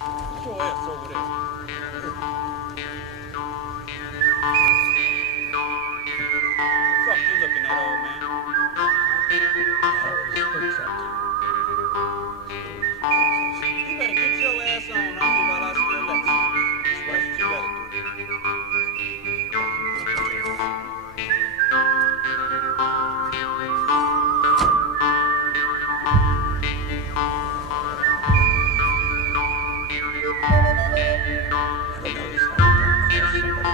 Get your ass over there. The fuck you looking at, old man? You better get your ass on, homie, while I still let you. That's what you better do. You fucking crazy, nigga.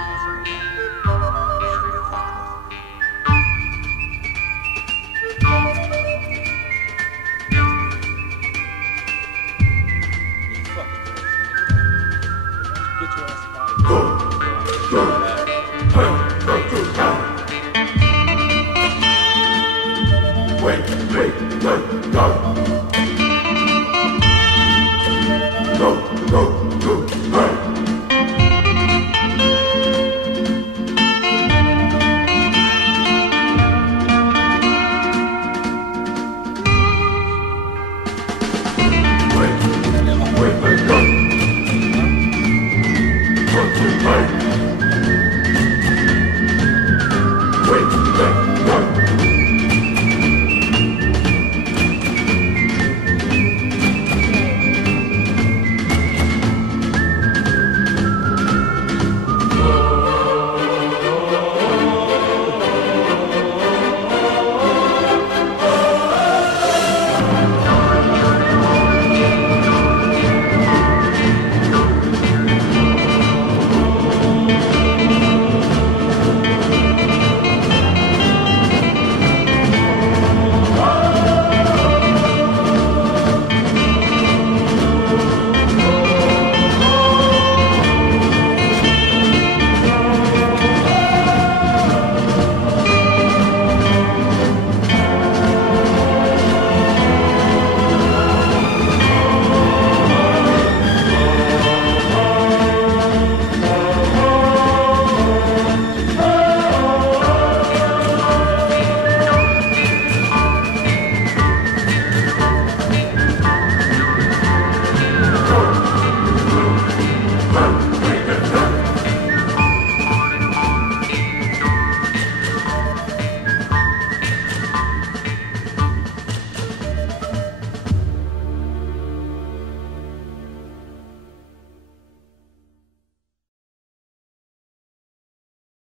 Get your ass Wait, go. Go.